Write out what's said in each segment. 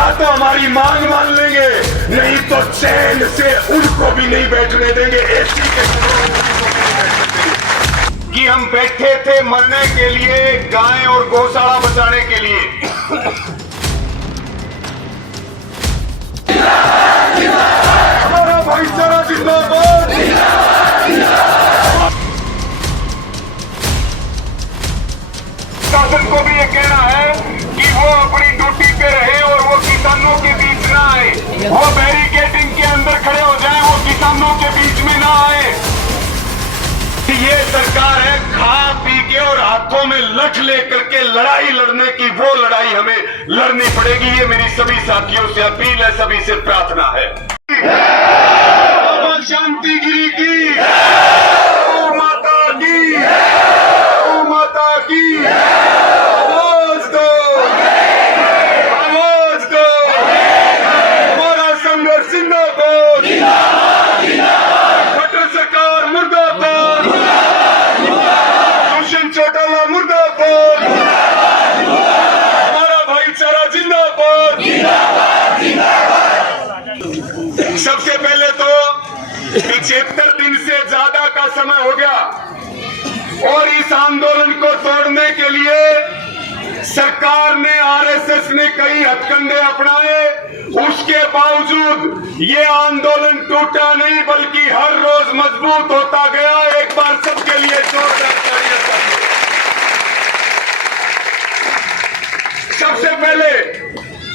या तो हमारी मांग मान लेंगे, नहीं तो चैन से उनको भी नहीं बैठने देंगे। एसी के कि हम बैठे थे मरने के लिए, गाय और गौशाला बचाने के लिए। हमारा भाईचारा जिंदाबाद। शासन को भी ये कहना है कि वो अपनी ड्यूटी पे रहे और वो किसानों के बीच ना आए, वो बैरिकेडिंग के अंदर खड़े हो जाए, वो किसानों के बीच में ना आए। ये सरकार है खा पी के और हाथों में लठ लेकर के लड़ाई लड़ने की, वो लड़ाई हमें लड़नी पड़ेगी। ये मेरी सभी साथियों से अपील है, सभी से प्रार्थना है। बाबा शांति गिरी की, गौ माता की, गौ माता की। आवाज दो, आवाज दो। हमारा संघर्ष जिंदाबाद, खट्टर सरकार मुर्दाबाद, दुष्यंत चौटाला मुर्दाबाद, हमारा भाईचारा जिंदाबाद। सबसे पहले तो 75 दिन से ज्यादा का समय हो गया और इस आंदोलन को तोड़ने के लिए सरकार ने, आरएसएस ने कई हथकंडे अपनाए। उसके बावजूद ये आंदोलन टूटा नहीं, बल्कि हर रोज मजबूत होता गया। एक बार सबके लिए जोरदार तालियां चाहिए। सबसे पहले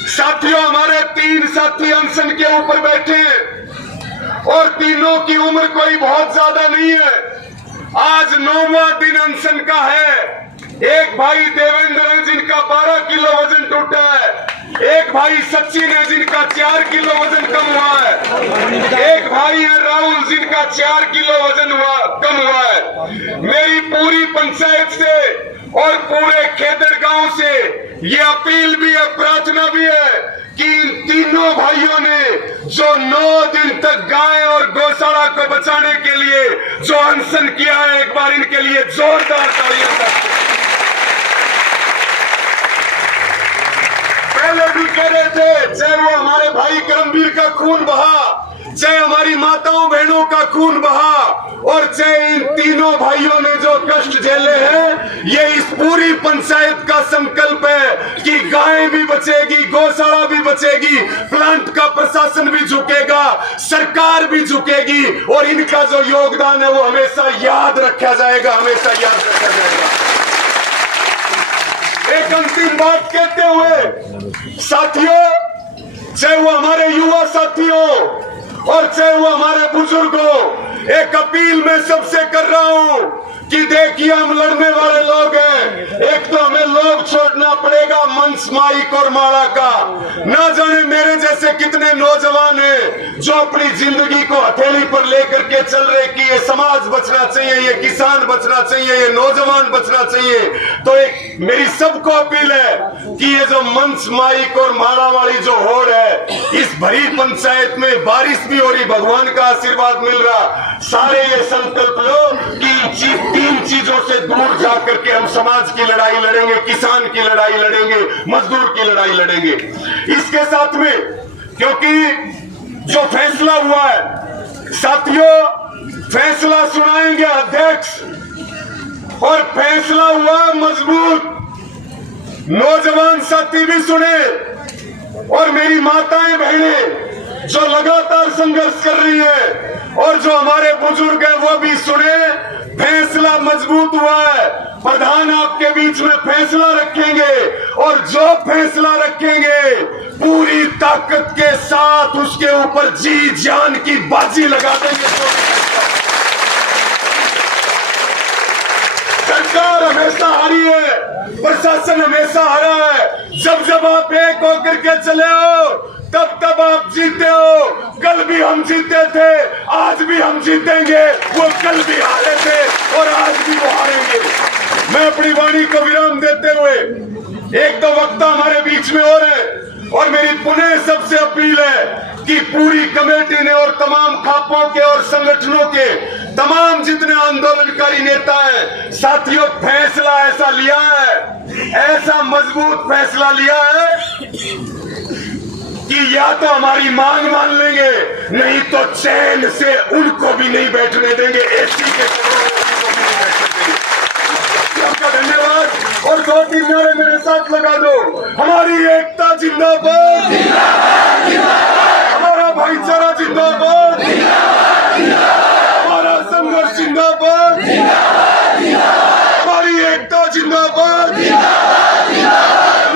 साथियों, हमारे 3 साथी अनशन के ऊपर बैठे हैं और तीनों की उम्र कोई बहुत ज्यादा नहीं है। आज 9वां दिन अनशन का है। एक भाई देवेंद्र है जिनका 12 किलो वजन टूटा है, एक भाई सचिन है जिनका 4 किलो वजन कम हुआ है, एक भाई है राहुल जिनका 4 किलो वजन कम हुआ है। मेरी पूरी पंचायत से और पूरे खेदर गांव से ये अपील भी है, प्रार्थना भी है कि इन तीनों भाइयों ने जो 9 दिन तक गाय और गौशाला को बचाने के लिए जो अनशन किया है, एक बार इनके लिए जोरदार तालियां बजाएं। पहले भी कह रहे थे, चाहे वो हमारे भाई करमवीर का खून बहा, चाहे हमारी माताओं बहनों का खून बहा, और चाहे इन तीनों भाइयों ने जो कष्ट झेले हैं, ये इस पूरी पंचायत का संकल्प है कि गाय भी बचेगी, गौशाला भी बचेगी, प्लांट का प्रशासन भी झुकेगा, सरकार भी झुकेगी और इनका जो योगदान है वो हमेशा याद रखा जाएगा, हमेशा याद रखा जाएगा। एक अंतिम बात कहते हुए साथियों, चाहे वो हमारे युवा साथियों और चाहे वो हमारे बुजुर्गों, एक अपील मैं सबसे कर रहा हूं कि देखिए हम लड़ने वाले लोग हैं। एक तो हमें लोग छोड़ना पड़ेगा मंच, माइक और माला का। ना जाने मेरे जैसे कितने नौजवान हैं जो अपनी जिंदगी को हथेली पर लेकर के चल रहे कि ये समाज बचना चाहिए, ये किसान बचना चाहिए, ये नौजवान बचना चाहिए। तो एक मेरी सबको अपील है कि ये जो मंच, माइक और माला वाली जो होड़ है, इस भरी पंचायत में बारिश भी हो रही, भगवान का आशीर्वाद मिल रहा, सारे ये संकल्प लो कि 3 चीजों से दूर जाकर के हम समाज की लड़ाई लड़ेंगे, किसान की लड़ाई लड़ेंगे, मजदूर की लड़ाई लड़ेंगे। इसके साथ में क्योंकि जो फैसला हुआ है साथियों, फैसला सुनाएंगे अध्यक्ष, और फैसला हुआ मजबूत। नौजवान साथी भी सुने और मेरी माताएं बहनें जो लगातार संघर्ष कर रही है और जो हमारे बुजुर्ग हैं वो भी सुने। फैसला मजबूत हुआ है, प्रधान आपके बीच में फैसला रखेंगे और जो फैसला रखेंगे पूरी ताकत के साथ उसके ऊपर जी जान की बाजी लगा देंगे। सरकार हमेशा हारी है, प्रशासन हमेशा हारा है। जब जब आप एक होकर के चले हो तब तब आप जीते हो। कल भी हम जीते थे, आज भी हम जीतेंगे। वो कल भी हारे थे और आज भी वो हारेंगे। मैं अपनी वाणी को विराम देते हुए, एक दो वक्ता हमारे बीच में और है और मेरी पुनः सबसे अपील है कि पूरी कमेटी ने और तमाम खापों के और संगठनों के तमाम जितने आंदोलनकारी नेता हैं, साथियों, फैसला ऐसा लिया है, ऐसा मजबूत फैसला लिया है कि या तो हमारी मांग मान लेंगे, नहीं तो चैन से उनको भी नहीं बैठने देंगे, एसी के करोड़ों को भी नहीं बैठने देंगे। आपका धन्यवाद। और 2-3 नारे मेरे साथ लगा दो। हमारी एकता जिंदाबाद, हमारा भाईचारा जिंदाबाद, हमारा संघर्ष जिंदाबाद, हमारी एकता जिंदाबाद।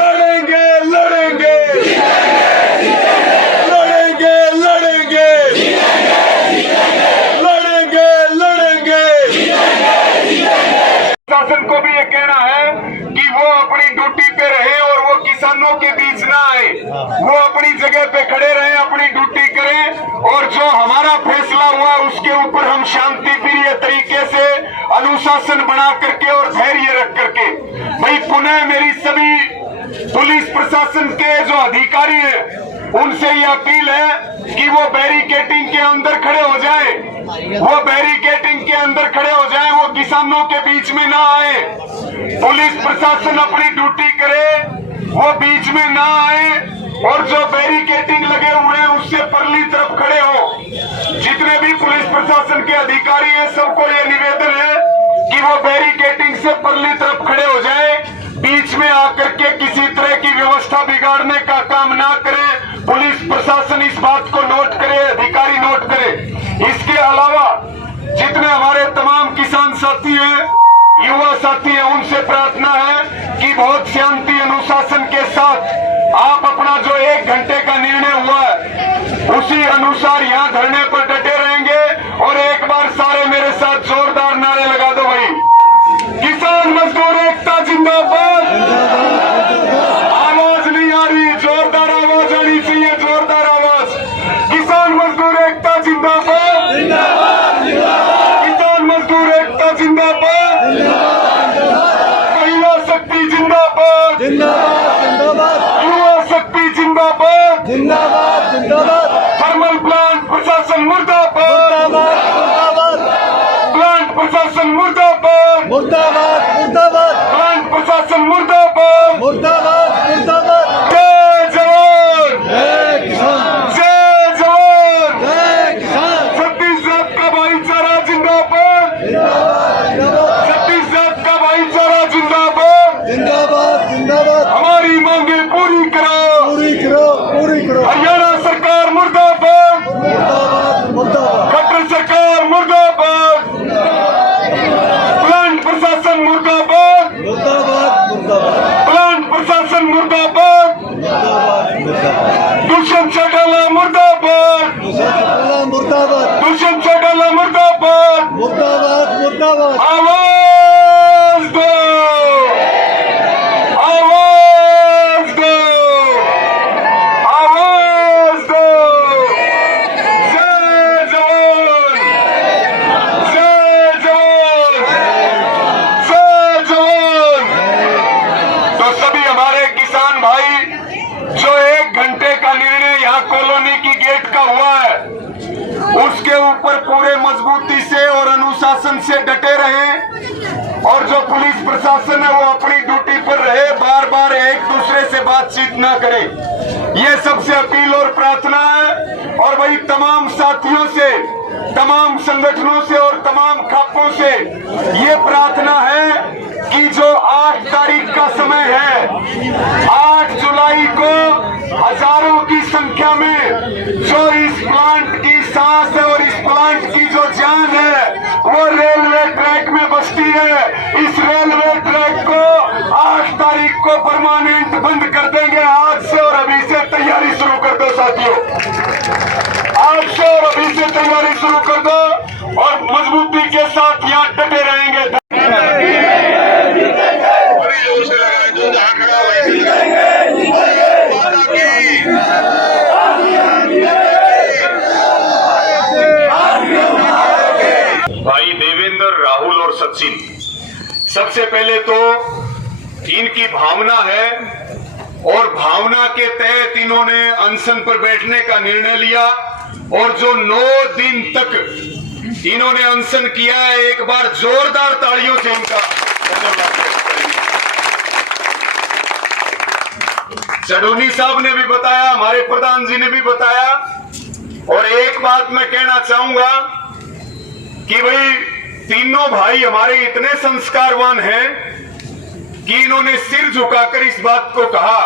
लड़ेंगे लड़ेंगे लड़ेंगे लड़ेंगे लड़ेंगे लड़ेंगे। शासन को भी ये कहना है कि वो अपनी ड्यूटी पे रहे और वो किसानों के बीच ना आए, वो अपनी जगह पे खड़े रहे, अपनी ड्यूटी करें और जो हमारा फैसला हुआ उसके ऊपर हम शांति प्रिय तरीके से अनुशासन बना करके और धैर्य रख करके, भाई पुनः मेरी सभी पुलिस प्रशासन के जो अधिकारी हैं उनसे ये अपील है कि वो बैरिकेडिंग के अंदर खड़े हो जाए, वो बैरिकेडिंग के अंदर खड़े हो जाए, वो किसानों के बीच में ना आए। पुलिस प्रशासन अपनी ड्यूटी करे, वो बीच में ना आए और जो बैरिकेडिंग लगे हुए हैं उससे परली तरफ खड़े हो। जितने भी पुलिस प्रशासन के अधिकारी हैं सबको ये निवेदन है कि वो बैरिकेडिंग से परली तरफ खड़े हो जाए, बीच में आकर के किसी तरह की व्यवस्था बिगाड़ने का काम ना करे। पुलिस प्रशासन इस बात को नोट करे, अधिकारी नोट करे। इसके अलावा जितने हमारे तमाम किसान साथी हैं, युवा साथी हैं, उनसे प्रार्थना है कि बहुत शांति अनुशासन के साथ आप अपना जो 1 घंटे का निर्णय हुआ है उसी अनुसार यहाँ धरने पर डटे रहेंगे। और एक बार सारे मेरे साथ जोरदार नारे लगा दो भाई। किसान मजदूर एकता जिंदाबाद। आवाज नहीं आ रही, जोरदार आवाज आनी चाहिए, जोरदार आवाज। किसान मजदूर एकता जिंदाबाद, किसान मजदूर एकता जिंदाबाद, महिला शक्ति जिंदाबाद, युवा शक्ति जिंदाबाद, थर्मल प्लांट प्रशासन मुर्दाबाद, प्लांट प्रशासन मुर्दाबाद, प्लांट प्रशासन मुर्दाबाद, जय जवान, जय जवान, छत्तीसगढ़ का भाईचारा जिंदाबाद, छत्तीसगढ़ का भाईचारा जिंदाबाद। हमारी मांगे पूरी करो, हरियाणा सरकार मुर्दाबाद, खट्टर सरकार मुर्दाबाद, प्लांट प्रशासन मुर्दाबाद, प्लांट प्रशासन मुर्दाबाद, दुष्यंत चौटाला मुर्दाबाद, दुष्यंत चौटाला मुर्दाबाद। आवाज दो, आवाज दो, आवाज दो। जय जवान, जय जवान, जय जवान। तो सभी हमारे किसान भाई जो 1 घंटे का निर्णय यहाँ कॉलोनी की गेट का हुआ है उसके ऊपर पूरे मजबूती से और अनुशासन से डटे रहे और जो पुलिस प्रशासन है वो अपनी ड्यूटी पर रहे, बार बार एक दूसरे से बातचीत ना करे। ये सबसे अपील और प्रार्थना है। और वही तमाम साथियों से, तमाम संगठनों से और तमाम खापों से ये प्रार्थना है कि जो 8 तारीख का समय है, 8 जुलाई को हजारों की संख्या में जो इस प्लांट की सांस है और इस प्लांट की जो जान है वो रेलवे ट्रैक में बसती है। इस रेलवे ट्रैक को 8 तारीख को परमानेंट बंद कर देंगे। आज से और अभी से तैयारी शुरू कर दो साथियों, आज से और अभी से तैयारी शुरू कर दो और मजबूती के साथ यहाँ डटे रहेंगे। भाई देवेंद्र, राहुल और सचिन, सबसे पहले तो इनकी भावना है और भावना के तहत इन्होंने अनशन पर बैठने का निर्णय लिया और जो 9 दिन तक इन्होंने अनशन किया है, एक बार जोरदार तालियों से इनका धन्यवाद। चडूनी साहब ने भी बताया, हमारे प्रधान जी ने भी बताया। और एक बात मैं कहना चाहूंगा कि भाई तीनों भाई हमारे इतने संस्कारवान हैं कि इन्होंने सिर झुकाकर इस बात को कहा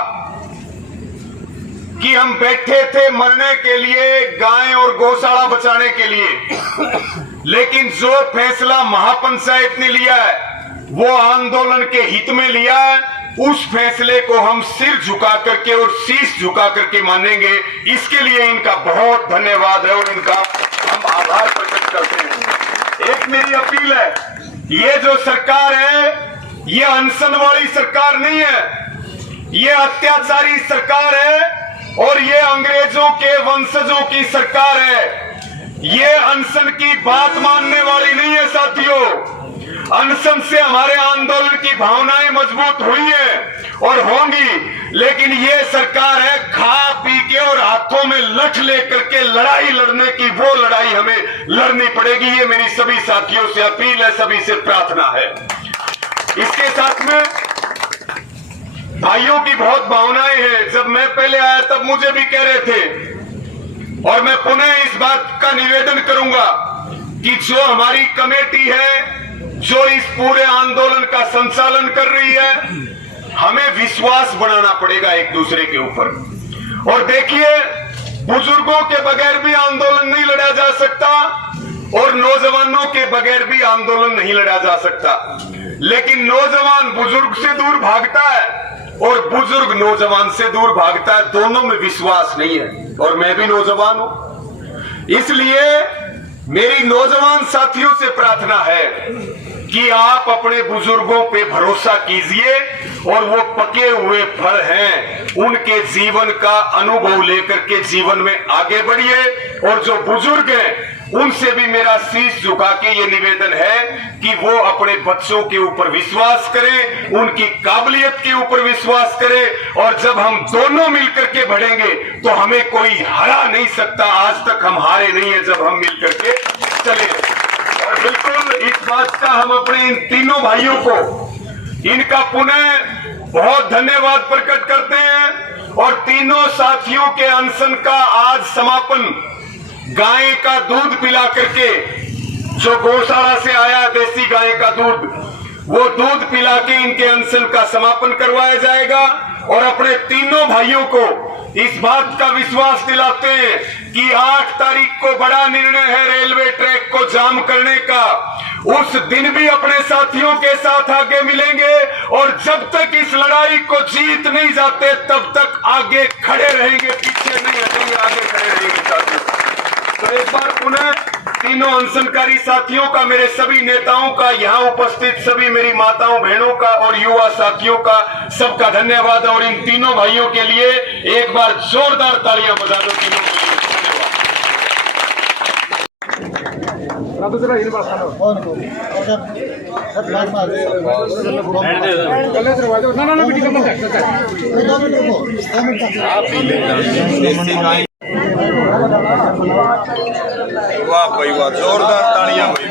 कि हम बैठे थे मरने के लिए, गाय और गौशाला बचाने के लिए, लेकिन जो फैसला महापंचायत ने लिया है वो आंदोलन के हित में लिया है। उस फैसले को हम सिर झुका करके और शीश झुका करके मानेंगे। इसके लिए इनका बहुत धन्यवाद है और इनका हम आभार प्रकट करते हैं। एक मेरी अपील है, ये जो सरकार है ये अनशन वाली सरकार नहीं है, ये अत्याचारी सरकार है और ये अंग्रेजों के वंशजों की सरकार है। ये अनशन की बात मानने वाली नहीं है साथियों। अनशन से हमारे आंदोलन की भावनाएं मजबूत हुई है और होंगी, लेकिन ये सरकार है खा पी के और हाथों में लठ लेकर के लड़ाई लड़ने की, वो लड़ाई हमें लड़नी पड़ेगी। ये मेरी सभी साथियों से अपील है, सभी से प्रार्थना है। इसके साथ में भाइयों की बहुत भावनाएं हैं। जब मैं पहले आया तब मुझे भी कह रहे थे और मैं पुनः इस बात का निवेदन करूंगा कि जो हमारी कमेटी है जो इस पूरे आंदोलन का संचालन कर रही है, हमें विश्वास बढ़ाना पड़ेगा एक दूसरे के ऊपर। और देखिए, बुजुर्गों के बगैर भी आंदोलन नहीं लड़ा जा सकता और नौजवानों के बगैर भी आंदोलन नहीं लड़ा जा सकता। लेकिन नौजवान बुजुर्ग से दूर भागता है और बुजुर्ग नौजवान से दूर भागता है, दोनों में विश्वास नहीं है। और मैं भी नौजवान हूं, इसलिए मेरी नौजवान साथियों से प्रार्थना है कि आप अपने बुजुर्गों पे भरोसा कीजिए और वो पके हुए फल हैं, उनके जीवन का अनुभव लेकर के जीवन में आगे बढ़िए। और जो बुजुर्ग हैं उनसे भी मेरा शीश झुका के ये निवेदन है कि वो अपने बच्चों के ऊपर विश्वास करें, उनकी काबिलियत के ऊपर विश्वास करें। और जब हम दोनों मिलकर के बढ़ेंगे तो हमें कोई हरा नहीं सकता। आज तक हम हारे नहीं है जब हम मिलकर के चले। और बिल्कुल इस बात का हम अपने इन तीनों भाइयों को, इनका पुनः बहुत धन्यवाद प्रकट करते हैं। और तीनों साथियों के अनशन का आज समापन गाय का दूध पिला करके, जो गौशाला से आया देसी गाय का दूध, वो दूध पिला के इनके अनशन का समापन करवाया जाएगा। और अपने तीनों भाइयों को इस बात का विश्वास दिलाते हैं कि 8 तारीख को बड़ा निर्णय है रेलवे ट्रैक को जाम करने का। उस दिन भी अपने साथियों के साथ आगे मिलेंगे और जब तक इस लड़ाई को जीत नहीं जाते तब तक आगे खड़े रहेंगे, पीछे नहीं हटेंगे, आगे खड़े रहेंगे साथियों। तो एक बार पुनः तीनों अनशनकारी साथियों का, मेरे सभी नेताओं का, यहाँ उपस्थित सभी मेरी माताओं बहनों का और युवा साथियों का, सबका धन्यवाद। और इन तीनों भाइयों के लिए एक बार जोरदार तालियां बजा दो तीनों के लिए। वाह भाई वाह, जोरदार तालियां भाई।